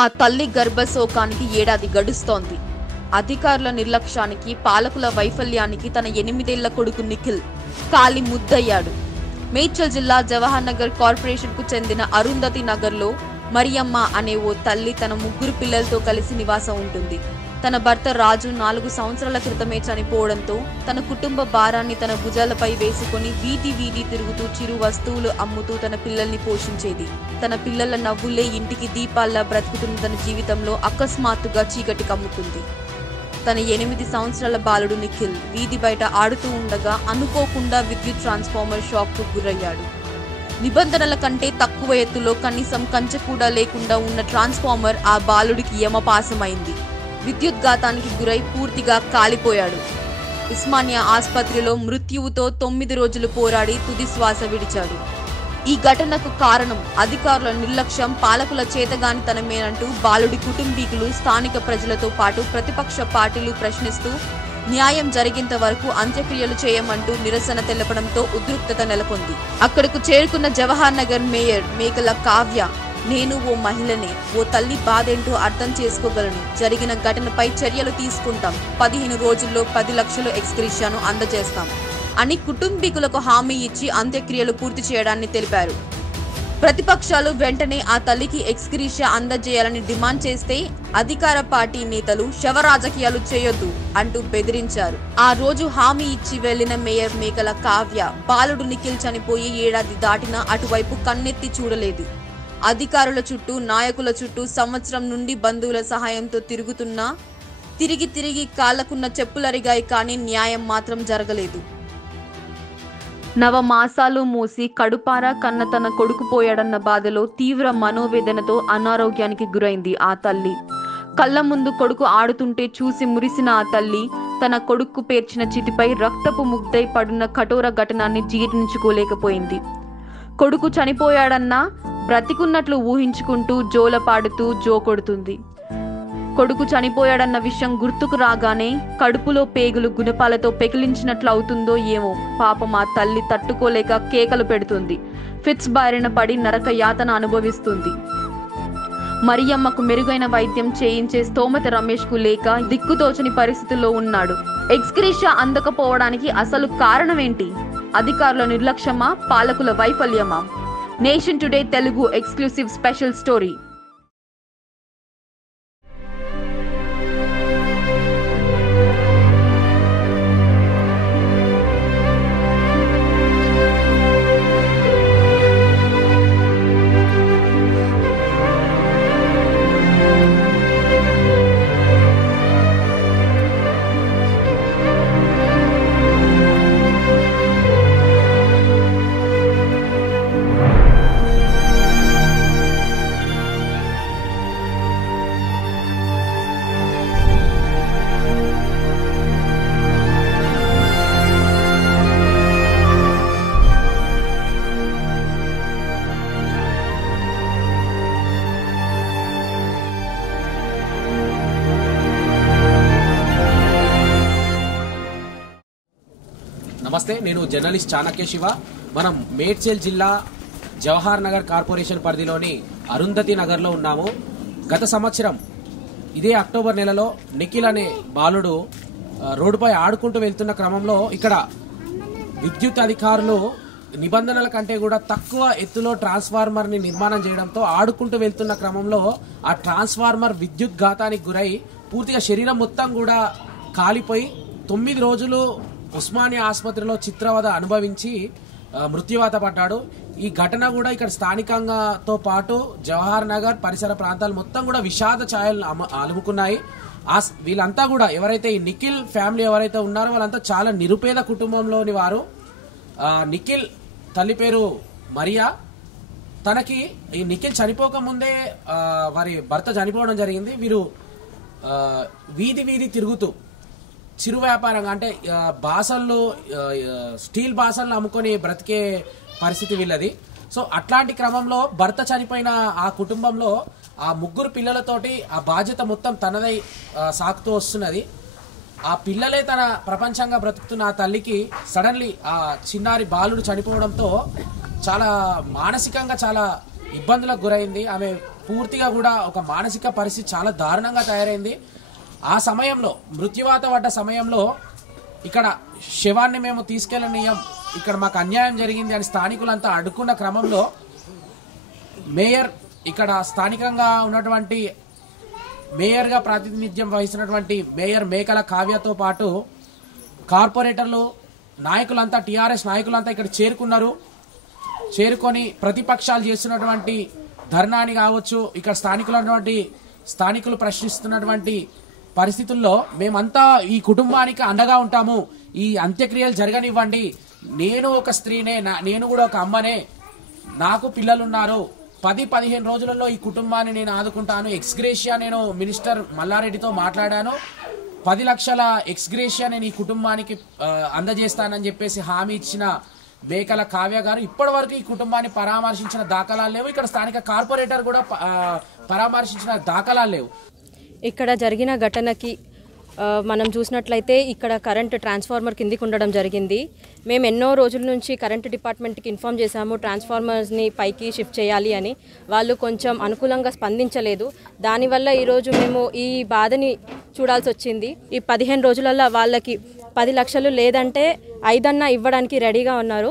ఆ తల్లి గర్భశోకానికి ఏడాది గడుస్తోంది. అధికారుల నిర్లక్ష్యానికి, పాలకుల వైఫల్యానికి తన 8 ఏళ్ల కొడుకు నిఖిల్ కాలి ముద్దయ్యాడు. మేడ్చల్ జిల్లా జవహర్ నగర్ కార్పొరేషన్ కు చెందిన అరుంధతి నగర్ లో మరియమ్మ అనే ఓ తల్లి తన 3 పిల్లలతో కలిసి నివాసం ఉంటుంది. తన భర్త రాజు 4 సంవత్సరాల క్రితమే చనిపోవడంతో తన కుటుంబ భారాన్ని తన భుజాలపై వేసుకుని వీధి తిరుగుతూ చిరు వస్తువులు అమ్ముతూ తన పిల్లల్ని పోషించేది. తన పిల్లల నవ్వులే ఇంటికి దీపాల్లా బ్రతుకుతున్న తన జీవితంలో అకస్మాత్తుగా చీకటి కమ్ముకుంది. తన 8 సంవత్సరాల బాలుడు నిఖిల్ వీధి బయట ఆడుతూ ఉండగా అనుకోకుండా విద్యుత్ ట్రాన్స్ఫార్మర్ షాక్ కు గురయ్యాడు. నిబంధనల కంటే తక్కువ ఎత్తులో కనీసం కంచె కూడా లేకుండా ఉన్న ట్రాన్స్ఫార్మర్ ఆ బాలుడికి యమపాసమైంది. విద్యుద్ఘాతానికి గురై పూర్తిగా కాలిపోయాడు. ఉస్మానియా ఆసుపత్రిలో మృత్యువుతో 9 రోజులు పోరాడి తుది శ్వాస విడిచాడు. ఈ ఘటనకు కారణం అధికారుల నిర్లక్ష్యం, పాలకుల చేతగానితనమేనంటూ బాలుడి కుటుంబీకులు, స్థానిక ప్రజలతో పాటు ప్రతిపక్ష పార్టీలు ప్రశ్నిస్తూ న్యాయం జరిగేంత వరకు అంత్యక్రియలు చేయమంటూ నిరసన తెలపడంతో ఉద్రిక్తత నెలకొంది. అక్కడకు చేరుకున్న జవహర్ నగర్ మేయర్ మేకల కావ్య, నేను ఓ మహిళనే, ఓ తల్లి బాధేంటో అర్థం చేసుకోగలను. జరిగిన ఘటనపై చర్యలు తీసుకుంటాం. 15 రోజుల్లో 10 లక్షలు ఎక్స్‌గ్రేషియాను అందజేస్తాం అని కుటుంబీకులకు హామీ ఇచ్చి అంత్యక్రియలు పూర్తి చేయడాన్ని తెలిపారు. ప్రతిపక్షాలు వెంటనే ఆ తల్లికి ఎక్స్‌గ్రేషియా అందజేయాలని డిమాండ్ చేస్తే అధికార పార్టీ నేతలు శవ రాజకీయాలు చేయొద్దు అంటూ బెదిరించారు. ఆ రోజు హామీ ఇచ్చి వెళ్లిన మేయర్ మేకల కావ్య బాలుడు నిఖిల్ చనిపోయి ఏడాది దాటినా అటువైపు కన్నెత్తి చూడలేదు. అధికారుల చుట్టూ, నాయకుల చుట్టూ సంవత్సరం నుండి బంధువుల సహాయంతో తిరుగుతున్నా తిరిగి కాళ్లకున్న చెప్పులరిగాయి, కానీ న్యాయం మాత్రం జరగలేదు. నవమాసాలు మోసి కడుపారా కన్న తన కొడుకు పోయాడన్న బాధలో తీవ్ర మనోవేదనతో అనారోగ్యానికి గురైంది ఆ తల్లి. కళ్ళ ముందు కొడుకు ఆడుతుంటే చూసి మురిసిన ఆ తల్లి తన కొడుకు పేర్చిన చితిపై రక్తపు ముగ్ధై పడున్న కఠోర ఘటనాన్ని జీర్ణించుకోలేకపోయింది. కొడుకు చనిపోయాడన్నా బ్రతికున్నట్లు ఊహించుకుంటూ జోలపాడుతూ జోకొడుతుంది. కొడుకు చనిపోయాడన్న విషయం గుర్తుకు రాగానే కడుపులో పేగులు గుణపాలతో పెకిలించినట్లు అవుతుందో ఏమో. పాపం ఆ తల్లి తట్టుకోలేక కేకలు పెడుతుంది. ఫిట్స్ బారిన పడి నరక యాతన అనుభవిస్తుంది. మరియమ్మకు మెరుగైన వైద్యం చేయించే స్తోమత రమేష్ కు లేక దిక్కుతోచని పరిస్థితుల్లో ఉన్నాడు. ఎక్స్‌గ్రేషియా అందకపోవడానికి అసలు కారణమేంటి? అధికారుల నిర్లక్ష్యమా, పాలకుల వైఫల్యమా? Nation today Telugu exclusive special story. నమస్తే, నేను జర్నలిస్ట్ చాణక్య శివ. మనం మేడ్చల్ జిల్లా జవహర్ నగర్ కార్పొరేషన్ పరిధిలోని అరుంధతి నగర్లో ఉన్నాము. గత సంవత్సరం ఇదే అక్టోబర్ నెలలో నిఖిల్ అనే బాలుడు రోడ్డుపై ఆడుకుంటూ వెళ్తున్న క్రమంలో ఇక్కడ విద్యుత్ అధికారులు నిబంధనల కంటే కూడా తక్కువ ఎత్తులో ట్రాన్స్ఫార్మర్ ని నిర్మాణం చేయడంతో ఆడుకుంటూ వెళ్తున్న క్రమంలో ఆ ట్రాన్స్ఫార్మర్ విద్యుత్ ఘాతానికి గురై పూర్తిగా శరీరం మొత్తం కూడా కాలిపోయి 9 రోజులు ఉస్మానియా ఆసుపత్రిలో చిత్రవద అనుభవించి మృత్యువాత పడ్డాడు. ఈ ఘటన కూడా ఇక్కడ స్థానికంగాతో పాటు జవహర్ నగర్ పరిసర ప్రాంతాలు మొత్తం కూడా విషాద ఛాయలు అలుముకున్నాయి. వీళ్ళంతా కూడా ఎవరైతే ఈ నిఖిల్ ఫ్యామిలీ ఎవరైతే ఉన్నారో వాళ్ళంతా చాలా నిరుపేద కుటుంబంలోని వారు. నిఖిల్ తల్లి పేరు మరియా. తనకి ఈ నిఖిల్ చనిపోక ముందే వారి భర్త చనిపోవడం జరిగింది. వీరు వీధి తిరుగుతూ చిరు వ్యాపారంగా అంటే బాసల్లో స్టీల్ బాసల్లో అమ్ముకొని బ్రతికే పరిస్థితి వీళ్ళది. సో అట్లాంటి క్రమంలో భర్త చనిపోయిన ఆ కుటుంబంలో ఆ 3 పిల్లలతోటి ఆ బాధ్యత మొత్తం తనదై సాగుతూ వస్తున్నది. ఆ పిల్లలే తన ప్రపంచంగా బ్రతుకుతున్న ఆ తల్లికి సడన్లీ ఆ చిన్నారి బాలుడు చనిపోవడంతో చాలా మానసికంగా చాలా ఇబ్బందులకు గురైంది. ఆమె పూర్తిగా కూడా ఒక మానసిక పరిస్థితి చాలా దారుణంగా తయారైంది. ఆ సమయంలో మృత్యువాత పడ్డ సమయంలో ఇక్కడ శవాన్ని మేము తీసుకెళ్ళనీయం, ఇక్కడ మాకు అన్యాయం జరిగింది అని స్థానికులంతా అడ్డుకున్న క్రమంలో మేయర్, ఇక్కడ స్థానికంగా ఉన్నటువంటి మేయర్గా ప్రాతినిధ్యం వహిస్తున్నటువంటి మేయర్ మేకల కావ్యతో పాటు కార్పొరేటర్లు నాయకులంతా, టీఆర్ఎస్ నాయకులంతా ఇక్కడ చేరుకొని ప్రతిపక్షాలు చేస్తున్నటువంటి ధర్నాని కావచ్చు, ఇక్కడ స్థానికులు ప్రశ్నిస్తున్నటువంటి పరిస్థితుల్లో మేమంతా ఈ కుటుంబానికి అండగా ఉంటాము, ఈ అంత్యక్రియలు జరగనివ్వండి, నేను ఒక స్త్రీనే, నేను కూడా ఒక అమ్మనే, నాకు పిల్లలున్నారు, 10-15 రోజులలో ఈ కుటుంబాన్ని నేను ఆదుకుంటాను, ఎక్స్గ్రేషియా నేను మినిస్టర్ మల్లారెడ్డితో మాట్లాడాను, 10 లక్షల ఎక్స్గ్రేషియా నేను ఈ కుటుంబానికి అందజేస్తానని చెప్పేసి హామీ ఇచ్చిన మేకల కావ్య గారు ఇప్పటి వరకు ఈ కుటుంబాన్ని పరామర్శించిన దాఖలాలు లేవు. ఇక్కడ స్థానిక కార్పొరేటర్ కూడా పరామర్శించిన దాఖలాలు లేవు. ఇక్కడ జరిగిన ఘటనకి మనం చూసినట్లయితే ఇక్కడ కరెంట్ ట్రాన్స్ఫార్మర్ కిందికి ఉండడం జరిగింది. మేము ఎన్నో రోజుల నుంచి కరెంట్ డిపార్ట్మెంట్కి ఇన్ఫామ్ చేశాము ట్రాన్స్ఫార్మర్స్ని పైకి షిఫ్ట్ చేయాలి అని. వాళ్ళు కొంచెం అనుకూలంగా స్పందించలేదు. దానివల్ల ఈరోజు మేము ఈ బాధని చూడాల్సి వచ్చింది. ఈ 15 రోజులలో వాళ్ళకి 10 లక్షలు లేదంటే 5 అన్నా ఇవ్వడానికి రెడీగా ఉన్నారు.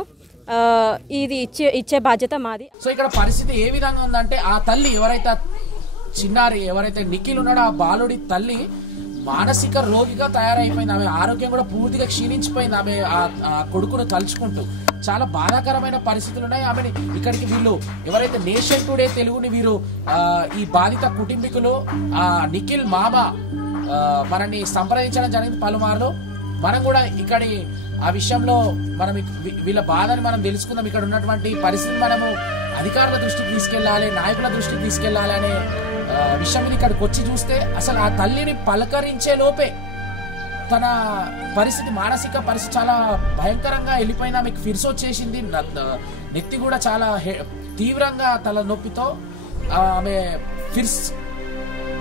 ఇది ఇచ్చే బాధ్యత మాది. సో ఇక్కడ పరిస్థితి ఏ విధంగా ఉందంటే, ఆ తల్లి ఎవరైతే నిఖిల్ ఉన్నాడో ఆ బాలుడి తల్లి మానసిక రోగిగా తయారైపోయింది. ఆమె ఆరోగ్యం కూడా పూర్తిగా క్షీణించిపోయింది. ఆమె ఆ కొడుకును తలుచుకుంటూ చాలా బాధాకరమైన పరిస్థితులు ఉన్నాయి. ఆమెని ఇక్కడికి వీళ్ళు ఎవరైతే నేషన్ టుడే తెలుగుని వీరు ఈ బాధిత కుటుంబీకులు నిఖిల్ మామ మనని సంప్రదించడం జరిగింది పలుమార్లు. మనం కూడా ఇక్కడి ఆ విషయంలో మనం వీళ్ళ బాధని మనం తెలుసుకుందాం. ఇక్కడ ఉన్నటువంటి పరిస్థితిని మనము అధికారుల దృష్టికి తీసుకెళ్లాలి, నాయకుల దృష్టికి తీసుకెళ్లాలి అనే విషయం మీద ఇక్కడికి వచ్చి చూస్తే అసలు ఆ తల్లిని పలకరించే లోపే తన పరిస్థితి, మానసిక పరిస్థితి చాలా భయంకరంగా వెళ్ళిపోయింది. ఆమెకు ఫిర్స్ వచ్చేసింది. నెత్తి కూడా చాలా తీవ్రంగా తల నొప్పితో ఆమె ఫిర్స్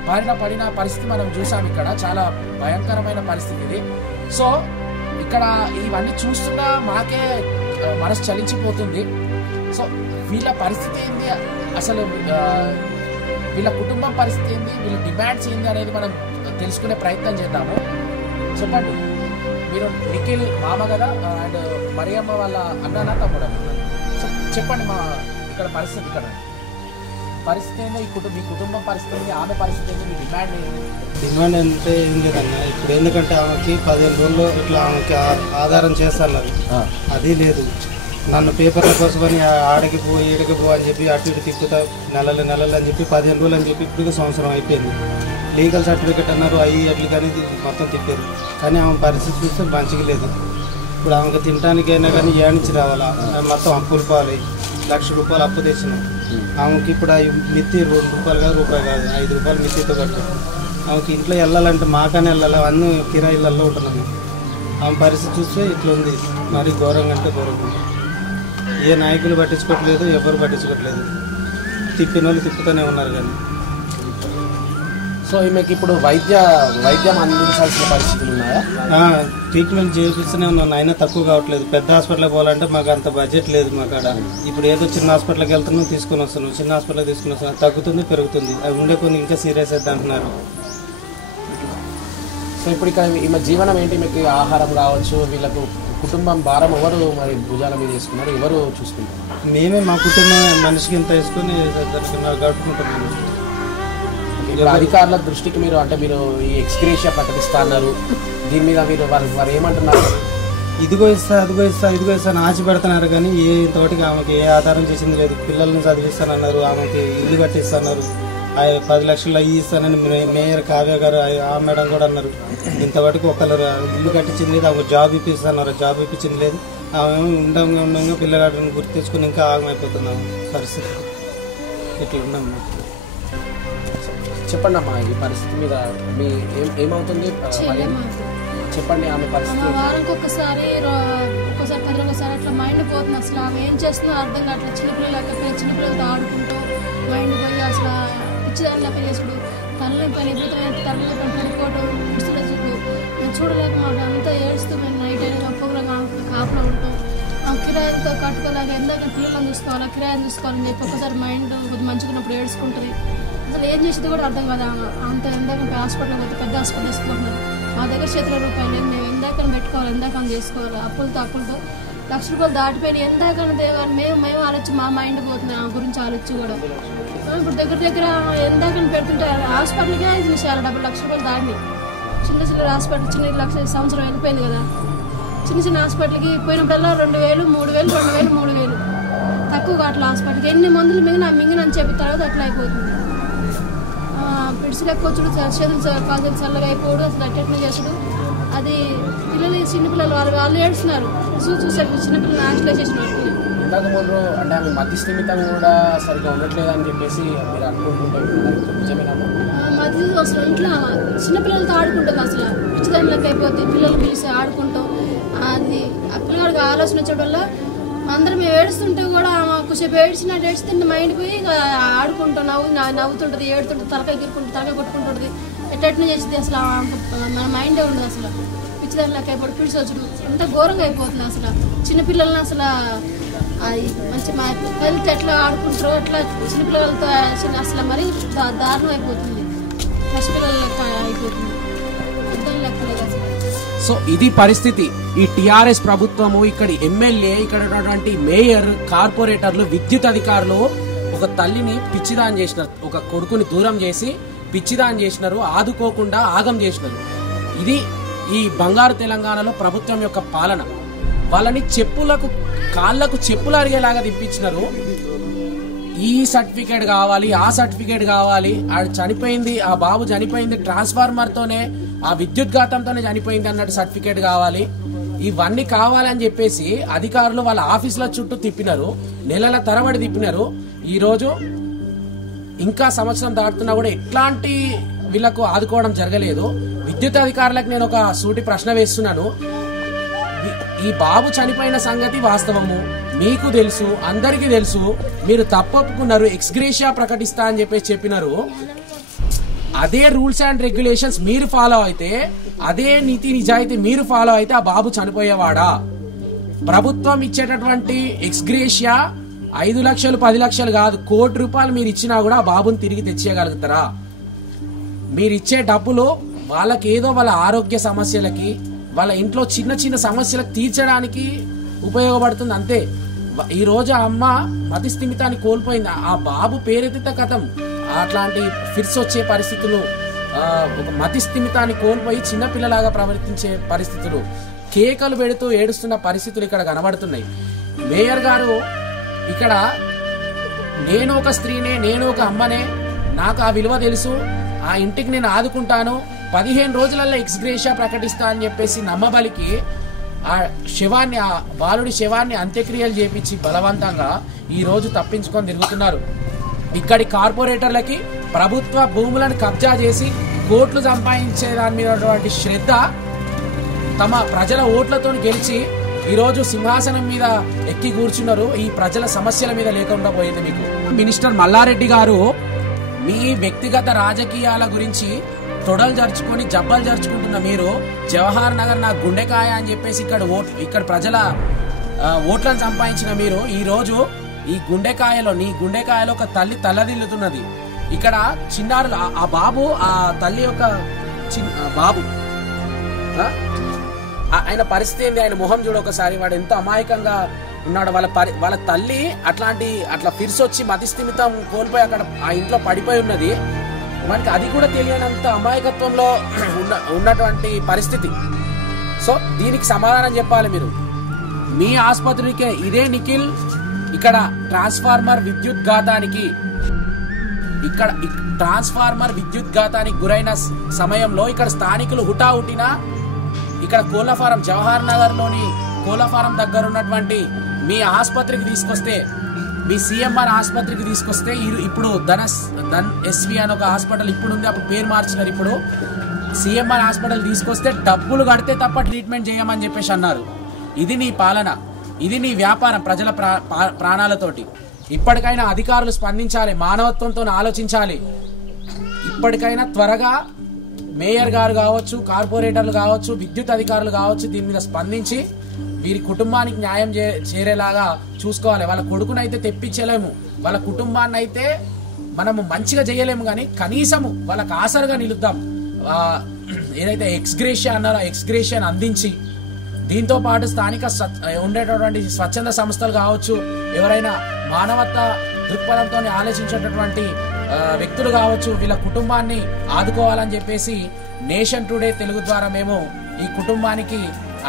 బారిన పడిన పరిస్థితి మనం చూసాం. ఇక్కడ చాలా భయంకరమైన పరిస్థితి ఇది. సో ఇక్కడ ఇవన్నీ చూస్తున్నా మాకే మనసు చలించిపోతుంది. సో వీళ్ళ పరిస్థితి ఏంది, అసలు వీళ్ళ కుటుంబం పరిస్థితి ఏంది, వీళ్ళ డిమాండ్స్ ఏంది అనేది మనం తెలుసుకునే ప్రయత్నం చేద్దాము. చెప్పండి, మీరు నిఖిల్ మామ కదా అండ్ మరియమ్మ వాళ్ళ అన్ననా తమ్ముడు? సో చెప్పండి, మా ఇక్కడ పరిస్థితి ఏంది, మీ కుటుంబం పరిస్థితి ఏంది, ఆమె పరిస్థితి ఏంది, మీ డిమాండ్ ఏంది? డిమాండ్ అంటే ఏం లేదన్న, ఇప్పుడు ఎందుకంటే ఆమెకి 15 రోజుల్లో ఇట్లా ఆమెకి ఆధారం చేస్తున్నారు, అది లేదు. నన్ను పేపర్ల కోసమని ఆడకి పో ఈడకి పో అని చెప్పి అటు ఇటు తిప్పుతా నెలలు అని చెప్పి 15 రోజులు అని చెప్పి ఇప్పుడు సంవత్సరం అయిపోయింది. లీగల్ సర్టిఫికేట్ అన్నారు, అట్లు కానీ మొత్తం తిప్పారు. కానీ ఆమె పరిస్థితి చూస్తే మంచిగా లేదు. ఇప్పుడు ఆమెకు తినడానికైనా కానీ ఏడ్చి రావాలా, మొత్తం అప్పులు పాలి, ₹1,00,000 అప్పు తెచ్చినాం. ఆమెకి ఇప్పుడు మిత్తి ₹2 కాదు, రూపాయి కాదు, ₹5 మిత్తితో కట్టాం. ఆమెకి ఇంట్లో వెళ్ళాలంటే మాకనే వెళ్ళాలి, అన్నీ కిరాయిలలో ఉంటున్నాము. ఆమె పరిస్థితి చూస్తే ఇట్లా ఉంది, మరి ఘోరంగా అంటే ఘోరంగా. ఏ నాయకులు పట్టించుకోవట్లేదు, ఎవరు పట్టించుకోవట్లేదు, తిప్పిన వాళ్ళు తిప్పుతూనే ఉన్నారు. కానీ సో ఈమెకి ఇప్పుడు వైద్యం అందించాల్సిన పరిస్థితులు ఉన్నాయా? ట్రీట్మెంట్ చేపిస్తూనే ఉన్నాను, అయినా తక్కువ కావట్లేదు. పెద్ద హాస్పిటల్కి పోవాలంటే మాకు అంత బడ్జెట్ లేదు మా కాడ. ఇప్పుడు ఏదో చిన్న హాస్పిటల్కి వెళ్తున్నాం, తీసుకుని వస్తున్నాం, చిన్న హాస్పిటల్కి తీసుకుని వస్తున్నాం, తగ్గుతుంది పెరుగుతుంది, అవి ఉండే కొన్ని ఇంకా సీరియస్ అవుతుంది అంటున్నారు. సో ఇప్పుడు ఇక్కడ ఈమె జీవనం ఏంటి, మీకు ఆహారం కావచ్చు, వీళ్ళకు కుటుంబం భారం ఎవరు మరి భుజాల మీద వేసుకున్నారు, ఎవరు చూసుకుంటారు? మేమే మా కుటుంబం మనిషికి ఇంత వేసుకుని గడుపుకుంటున్నాము. అధికారుల దృష్టికి మీరు మీరు ఈ ఎక్స్గ్రేషియా ప్రకటిస్తా అన్నారు, దీని మీద మీరు వారు ఏమంటున్నారు? ఇదిగో ఇస్తా అని ఆశ పెడుతున్నారు. కానీ ఇంతవరకు ఆమెకి ఏ ఆధారం చేసింది లేదు. పిల్లల్ని చదివిస్తానన్నారు, ఆమెకి ఇల్లు కట్టిస్తున్నారు, 10 లక్షలు అయ్యి ఇస్తానని మేయర్ కావ్య గారు ఆ మేడం కూడా అన్నారు. ఇంతవరకు ఒకళ్ళు ఇల్లు కట్టించింది లేదు, ఆమె జాబ్ ఇప్పిస్తున్నారు, జాబ్ ఇప్పించింది లేదు. ఆమె ఉండంగా పిల్లగాడిని గుర్తు తెచ్చుకుని ఇంకా ఆగమైపోతున్నాము. పరిస్థితి ఇట్లా ఉన్నాం. చెప్పండి అమ్మా, ఈ పరిస్థితి మీద మీ ఏమవుతుంది చెప్పండి. ఆమె పరిస్థితి వారానికి ఒక్కసారి 10 రోజులకోసారి అట్లా మైండ్ పోతుంది. అసలు ఆమె ఏం చేస్తుందో అర్థం కావట్లేదు. చిన్నపిల్లలతో ఆడుకుంటూ మైండ్ పోయి అసలు పిచ్చిదారిలా చేసుడు, తనలేని విపరీతమైన తనలేని పడుకోవడం, చూడు మేము చూడలేక మాకు అంతా ఏడుస్తూ మేము నైట్ అయినా పొగలో కాపులో ఉంటాం. ఆమె కిరాయితో కట్టుకోలేక ఎందాక పిల్లలను చూసుకోవాలా, కిరాయిని చూసుకోవాలని చెప్పి ఒకసారి మైండ్ కొద్దిగా మంచుకున్నప్పుడు ఏడుచుకుంటుంది. అసలు ఏం చేసేది కూడా అర్థం కదా. అంత ఎందాక హాస్పిటల్ పోతే పెద్ద హాస్పిటల్ వేసుకుంటున్నారు. మా దగ్గర చేతిలో రూపాయలు మేము ఎందాక పెట్టుకోవాలి, ఎందాక చేసుకోవాలి. అప్పులతో ₹1,00,000 దాటిపోయి ఎందాక మేము ఆలోచి మా మైండ్ పోతుంది ఆ గురించి ఆలోచి కూడా. ఇప్పుడు దగ్గర ఎందాక పెడుతుంటే హాస్పిటల్కే చూసేయాలి ₹1,00,000 దాటిని. చిన్న హాస్పిటల్ చిన్న సంవత్సరం వెళ్ళిపోయింది కదా. చిన్న హాస్పిటల్కి పోయినప్పుడల్లా 2,000, 3,000, 2,000, 3,000 తక్కువ అట్లా హాస్పిటల్కి ఎన్ని మందులు మింగినని చెప్పిన తర్వాత అట్లా అయిపోతుంది. పిడిసిలు ఎక్కువ చూడు, చేతులు కాలు చల్లగా అయిపోడు, అసలు అట్టెట్లా చేసుడు. అది పిల్లలు చిన్నపిల్లలు వాళ్ళు ఏడుస్తున్నారు చూసారు. చిన్నపిల్లలు యాక్సిడెంట్ చేసినట్టు ఇంతకు ముందు అంటే ఆమె మతి స్థిమితం కూడా సరిగ్గా ఉండట్లేదు అని చెప్పేసి మీరు అనుకుంటుంటారు. మతి అసలు ఇంట్లో చిన్నపిల్లలతో ఆడుకుంటుంది. అసలు పిచ్చిదానిలోకి అయిపోతుంది. పిల్లలు పిలిచి ఆడుకుంటాం. అది ఆ పిల్లగాడికి ఆలోచన వచ్చేట వల్ల అందరం మేము ఏడుస్తుంటే కూడా కొంచెంసేపు ఏడిచినట్టు మైండ్ పోయి ఆడుకుంటాం, నవ్వుతుంటుంది, ఏడుతుంటుంది, తలకాయ కొట్టుకుంటుంది. ఎట్టెట్లా చేసింది అసలు మన మైండే ఉండదు. అసలు పిచ్చిదానిలోకి అయిపోయి పిడిచొచ్చుడు ఎంత ఘోరంగా అయిపోతుంది. అసలు చిన్నపిల్లల్ని అసలు మంచి మా హెల్త్ ఎట్లా ఆడుకుంటారో అట్లా చిన్నపిల్లలతో అసలు మరీ దారుణం అయిపోతుంది. పసిపిల్లల లెక్క అయిపోతుంది. పెద్దల లెక్కలేదు అసలు. సో ఇది పరిస్థితి. ఈ టిఆర్ఎస్ ప్రభుత్వము, ఇక్కడ ఎమ్మెల్యే, ఇక్కడ ఉన్నటువంటి మేయర్, కార్పొరేటర్లు, విద్యుత్ అధికారులు ఒక తల్లిని పిచ్చిదాన్ చేసినారు, ఒక కొడుకుని దూరం చేసి పిచ్చిదాన్ చేసినారు, ఆదుకోకుండా ఆగం చేసినారు. ఇది ఈ బంగారు తెలంగాణలో ప్రభుత్వం యొక్క పాలన. వాళ్ళని కాళ్లకు చెప్పులు అరిగేలాగా దింపించినారు. ఈ సర్టిఫికేట్ కావాలి, ఆ సర్టిఫికేట్ కావాలి, ఆ బాబు చనిపోయింది ట్రాన్స్ఫార్మర్ తోనే, ఆ విద్యుత్ ఘాతంతోనే చనిపోయింది అన్నట్టు సర్టిఫికేట్ కావాలి. ఇవన్నీ కావాలని చెప్పేసి అధికారులు వాళ్ళ ఆఫీసుల చుట్టూ తిప్పినారు, నెలల తరబడి తిప్పినారు. ఈ రోజు ఇంకా సంవత్సరం దాటుతున్నా కూడా ఎట్లాంటి వీళ్లకు ఆదుకోవడం జరగలేదు. విద్యుత్ అధికారులకు నేను ఒక సూటి ప్రశ్న వేస్తున్నాను. ఈ బాబు చనిపోయిన సంగతి వాస్తవము, మీకు తెలుసు, అందరికీ తెలుసు. మీరు తప్పొప్పుకున్నారు, ఎక్స్గ్రేషియా ప్రకటిస్తా అని చెప్పినారు. అదే రూల్స్ అండ్ రెగ్యులేషన్స్ మీరు ఫాలో అయితే, అదే నీతి నిజాయితీ మీరు ఫాలో అయితే ఆ బాబు చనిపోయేవాడా? ప్రభుత్వం ఇచ్చేటటువంటి ఎక్స్గ్రేషియా 5 లక్షలు 10 లక్షలు కాదు, ₹1,00,00,000 మీరు ఇచ్చినా కూడా ఆ బాబుని తిరిగి తెచ్చేయగలుగుతారా? మీరిచ్చే డబ్బులు వాళ్ళకి ఏదో వాళ్ళ ఆరోగ్య సమస్యలకి, వాళ్ళ ఇంట్లో చిన్న చిన్న సమస్యలకు తీర్చడానికి ఉపయోగపడుతుంది అంతే. ఈ రోజు ఆ అమ్మ మతి స్థిమితాన్ని కోల్పోయింది. ఆ బాబు పేరెత్తితే కథం అట్లాంటి ఫిట్స్ వచ్చే పరిస్థితులు, ఒక మతి స్థిమితాన్ని కోల్పోయి చిన్నపిల్లలాగా ప్రవర్తించే పరిస్థితులు, కేకలు పెడుతూ ఏడుస్తున్న పరిస్థితులు ఇక్కడ కనబడుతున్నాయి. మేయర్ గారు ఇక్కడ నేను ఒక స్త్రీనే, నేను ఒక అమ్మనే, నాకు ఆ విలువ తెలుసు, ఆ ఇంటికి నేను ఆదుకుంటాను, 15 రోజులలో ఎక్స్గ్రేషియా ప్రకటిస్తా అని చెప్పేసి నమ్మబలికి ఆ శవాన్ని, ఆ బాలుడి శవాన్ని అంత్యక్రియలు చేపించి బలవంతంగా ఈ రోజు తప్పించుకొని తిరుగుతున్నారు. ఇక్కడి కార్పొరేటర్లకి ప్రభుత్వ భూములను కబ్జా చేసి కోట్లు సంపాదించే దాని మీద శ్రద్ధ, తమ ప్రజల ఓట్లతో గెలిచి ఈరోజు సింహాసనం మీద ఎక్కి కూర్చున్నారు. ఈ ప్రజల సమస్యల మీద లేకుండా పోయింది మీకు. మినిస్టర్ మల్లారెడ్డి గారు మీ వ్యక్తిగత రాజకీయాల గురించి తొడలు జరుచుకొని జబ్బలు జరుచుకుంటున్న మీరు, జవహర్ నగర్ నా గుండెకాయ అని చెప్పేసి ఇక్కడ ప్రజల ఓట్లను సంపాదించిన మీరు ఈ రోజు నీ గుండెకాయలో ఒక తల్లి తల్లదిల్లుతున్నది. ఇక్కడ చిన్నారులు, ఆ బాబు, ఆ తల్లి యొక్క బాబు, ఆయన పరిస్థితి ఏంది? ఆయన మొహం చూడ ఒకసారి. వాడు ఎంత అమాయకంగా ఉన్నాడు. వాళ్ళ తల్లి అట్లా ఫిర్స్ వచ్చి మతిస్థిమితం కోల్పోయి అక్కడ ఆ ఇంట్లో పడిపోయి ఉన్నది. మనకి అది కూడా తెలియనంత అమాయకత్వంలో ఉన్నటువంటి పరిస్థితి. సో దీనికి సమాధానం చెప్పాలి మీరు. మీ ఆసుపత్రికే ఇదే నిఖిల్ ఇక్కడ ట్రాన్స్ఫార్మర్ విద్యుత్ ఘాతానికి గురైన సమయంలో ఇక్కడ స్థానికులు హుటాహుటిన ఇక్కడ కోళ్లఫారం, జవహర్ నగర్ లోని కోళ్లఫారం దగ్గర ఉన్నటువంటి మీ ఆసుపత్రికి తీసుకొస్తే, మీ సిఎంఆర్ ఆసుపత్రికి తీసుకొస్తే, ఇప్పుడు ధన్ ఎస్వి అని ఒక హాస్పిటల్ ఇప్పుడు ఉంది, అప్పుడు పేరు మార్చినారు. ఇప్పుడు సిఎంఆర్ హాస్పిటల్ తీసుకొస్తే డబ్బులు కడితే తప్ప ట్రీట్మెంట్ చేయమని చెప్పేసి అన్నారు. ఇది నీ పాలన, ఇది నీ వ్యాపారం ప్రజల ప్రాణాలతోటి. ఇప్పటికైనా అధికారులు స్పందించాలి, మానవత్వంతో ఆలోచించాలి. ఇప్పటికైనా త్వరగా మేయర్ గారు కావచ్చు, కార్పొరేటర్లు కావచ్చు, విద్యుత్ అధికారులు కావచ్చు, దీని మీద స్పందించి వీరి కుటుంబానికి న్యాయం చేరేలాగా చూసుకోవాలి. వాళ్ళ కొడుకునైతే తెప్పించలేము, వాళ్ళ కుటుంబాన్ని అయితే మనము మంచిగా చేయలేము, కానీ కనీసము వాళ్ళకి ఆసరగా నిలుద్దాం. ఏదైతే ఎక్స్గ్రేషియా అన్నారో ఎక్స్గ్రేషియాని అందించి, దీంతో పాటు స్థానిక ఉండేటటువంటి స్వచ్ఛంద సంస్థలు కావచ్చు, ఎవరైనా మానవత్వ దృక్పథంతో ఆలోచించేటటువంటి వ్యక్తులు కావచ్చు, వీళ్ళ కుటుంబాన్ని ఆదుకోవాలని చెప్పేసి నేషన్ టుడే తెలుగు ద్వారా మేము ఈ కుటుంబానికి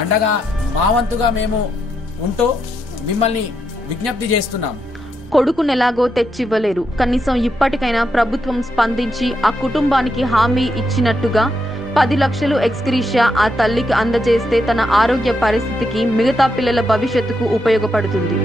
అండగా మా వంతుగా మేము ఉంటూ మిమ్మల్ని విజ్ఞప్తి చేస్తున్నాం. కొడుకునెలాగో తెచ్చివ్వలేరు, కనీసం ఇప్పటికైనా ప్రభుత్వం స్పందించి ఆ కుటుంబానికి హామీ ఇచ్చినట్టుగా 10 లక్షలు ఎక్స్గ్రేషియా ఆ తల్లికి అందజేస్తే తన ఆరోగ్య పరిస్థితికి, మిగతా పిల్లల భవిష్యత్తుకు ఉపయోగపడుతుంది.